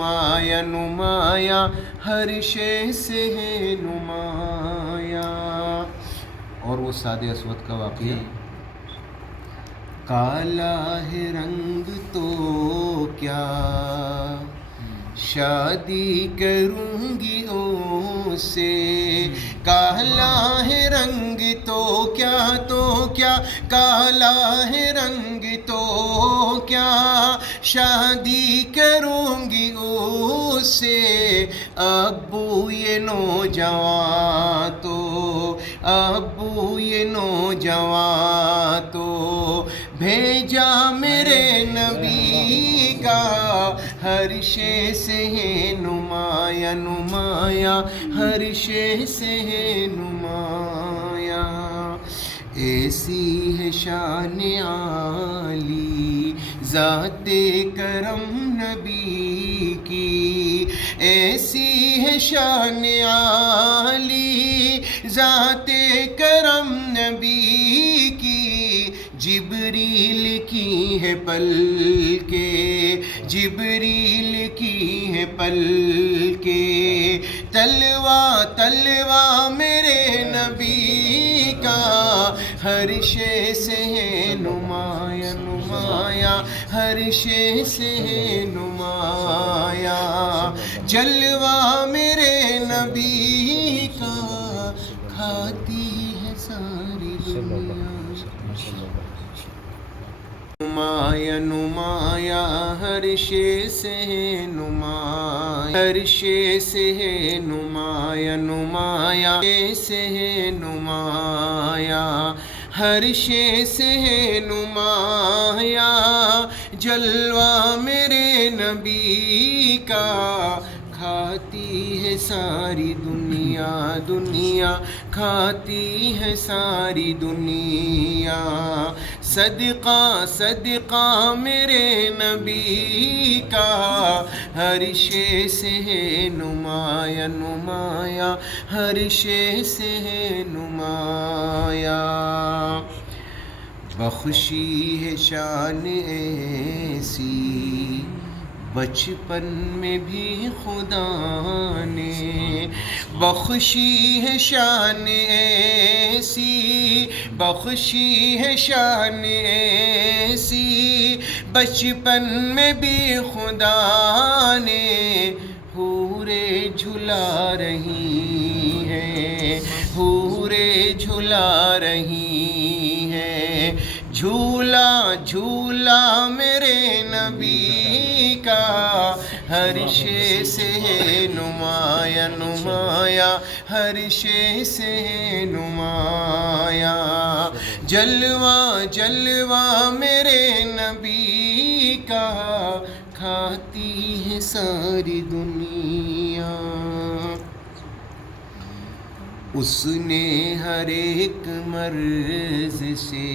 نمایاں نمایاں ہر شے سے ہے نمایاں. اور وہ سعد اسود کا واقعہ. کالا ہے رنگ تو کیا شادی کروں گی اس سے. کالا ہے رنگ تو کیا کالا ہے رنگ تو کیا شادی کروں گی اس سے. ابو یہ نوجوان تو بھیجا میرے نبی کا ہر شے سے ہے نمایاں نمایاں ہر شے سے ہے نمایاں. ایسی ہے شان عالی ذات کرم نبی کی. ایسی ہے شان عالی ذات کرم نبی کی. جبریل کی ہے جبریل کی ہے پلکے. تلوا میرے نبی کا ہر شے سے ہے نمایاں نمایاں ہر شے سے ہے نمایاں. جلوہ میرے نبی کا کھاتی ہے ساری دنیا. نمایاں نمایاں ہر شے سے ہے نمایاں ہر شے سے ہے نمایاں نمایاں سے ہے نمایاں ہر شے سے ہے نمایاں. جلوہ میرے نبی کا کھاتی ہے ساری دنیا دنیا کھاتی ہے ساری دنیا. صدقہ میرے نبی کا ہر شے سے ہے نمایاں نمایاں ہر شے سے ہے نمایاں. بخشی ہے شان ایسی بچپن میں بھی خدا نے. بخشی ہے شان ایسی بخشی ہے شان ایسی بچپن میں بھی خدا نے. حوریں جھلا رہی ہیں جھلا رہی ہیں. جھولا میرے نبی کا ہر شے سے ہے نمایاں نمایاں ہر شے سے ہے نمایاں. جلوہ میرے نبی کا کھاتی ہے ساری دنیا. اس نے ہر ایک مرض سے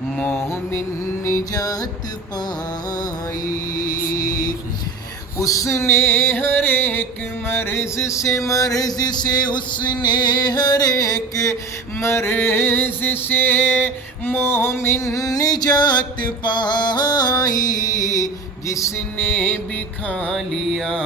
مومن نجات پائی. اس نے ہر ایک مرض سے اس نے ہر ایک مرض سے مومن نجات پائی. جس نے بھی کھا لیا